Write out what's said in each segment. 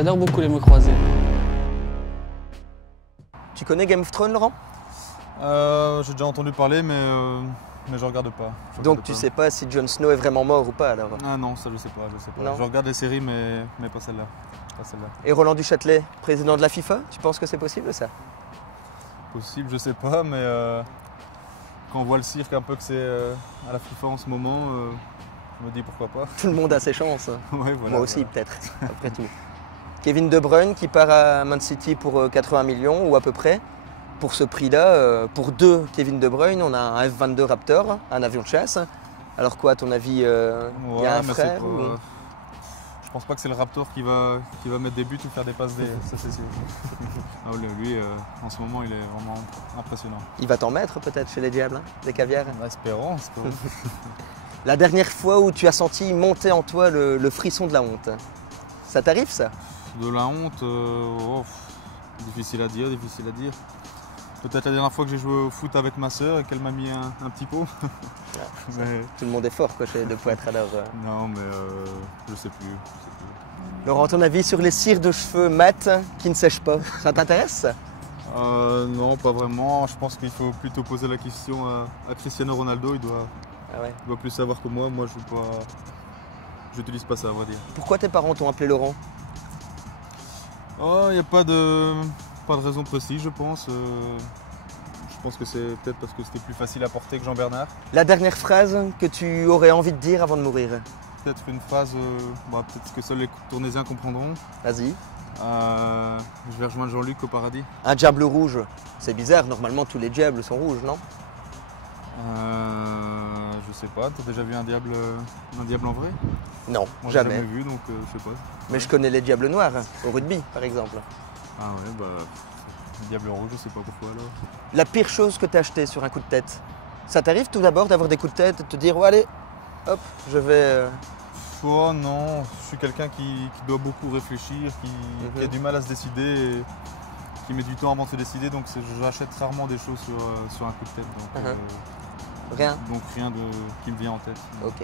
J'adore beaucoup les mots croisés. Tu connais Game of Thrones, Laurent? J'ai déjà entendu parler, mais je regarde pas. Donc tu sais pas si Jon Snow est vraiment mort ou pas alors? Ah non, ça je sais pas, Non. Je regarde les séries, mais pas celle-là. Et Roland Duchâtelet, président de la FIFA, tu penses que c'est possible ça? Possible, je sais pas, mais quand on voit le cirque un peu que c'est à la FIFA en ce moment, je me dis pourquoi pas. Tout le monde a ses chances. Ouais, voilà, Moi aussi voilà. peut-être, après tout. Kevin De Bruyne qui part à Man City pour 80 millions ou à peu près. Pour ce prix-là, pour deux Kevin De Bruyne, on a un F-22 Raptor, un avion de chasse. Alors quoi, à ton avis, il y a un mais frère c'est ou... Je pense pas que c'est le Raptor qui va mettre des buts ou faire des passes D, ça c'est sûr. Ah, lui, en ce moment, il est vraiment impressionnant. Il va t'en mettre peut-être chez les Diables, hein, des caviars. Espérons. La dernière fois où tu as senti monter en toi le frisson de la honte, ça t'arrive ça? De la honte, difficile à dire. Peut-être la dernière fois que j'ai joué au foot avec ma sœur et qu'elle m'a mis un petit pot. Mais... Tout le monde est fort quoi, chez De Poitre alors. Non, mais je sais plus. Laurent, ton avis sur les cires de cheveux mat qui ne sèchent pas, ça t'intéresse? Non, pas vraiment. Je pense qu'il faut plutôt poser la question à Cristiano Ronaldo. Il doit plus savoir que moi. Moi, je n'utilise pas ça, à vrai dire. Pourquoi tes parents t'ont appelé Laurent? Il n'y a pas de raison précise, je pense. Je pense que c'est peut-être parce que c'était plus facile à porter que Jean-Bernard. La dernière phrase que tu aurais envie de dire avant de mourir? Peut-être une phrase, peut-être que seuls les Tournaisiens comprendront. Vas-y. Je vais rejoindre Jean-Luc au paradis. Un diable rouge. C'est bizarre, normalement tous les diables sont rouges, non? Je sais pas, t'as déjà vu un diable en vrai? Non, Moi, jamais. J'ai jamais vu, donc je sais pas. Mais je connais les diables noirs, au rugby par exemple. Ah ouais, le diable rouge, je sais pas pourquoi alors. La pire chose que tu as acheté sur un coup de tête, ça t'arrive tout d'abord d'avoir des coups de tête et de te dire, oh, allez, hop, je vais... Oh non, je suis quelqu'un qui doit beaucoup réfléchir, qui a du mal à se décider, et qui met du temps avant de se décider, donc j'achète rarement des choses sur un coup de tête. Donc, Rien? Donc rien qui me vient en tête. Ok.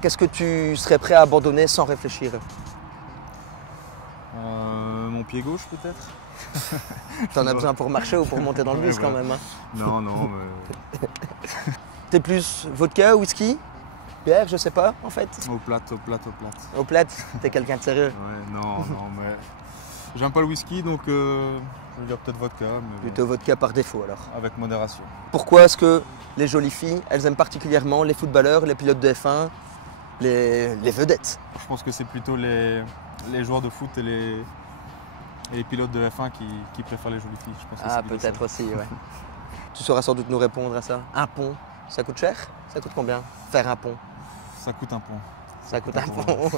Qu'est-ce que tu serais prêt à abandonner sans réfléchir? Mon pied gauche peut-être. T'en as besoin pour marcher ou pour monter dans le bus Ouais, quand ouais. même. Hein. Non, mais... T'es plus vodka, whisky, bière, je sais pas en fait? Au plat. Au plat, t'es quelqu'un de sérieux. Ouais, non, mais... J'aime pas le whisky, donc je vais dire peut-être vodka, mais Plutôt vodka par défaut alors. avec modération. Pourquoi est-ce que les jolies filles, elles aiment particulièrement les footballeurs, les pilotes de F1, les vedettes? Je pense que c'est plutôt les joueurs de foot et les pilotes de F1 qui préfèrent les jolies filles. Je pense que Ah, c'est plutôt peut-être ça. aussi, ouais. Tu sauras sans doute nous répondre à ça. Un pont, ça coûte cher? Ça coûte combien? Faire un pont? Ça coûte un pont. Ça coûte un pont.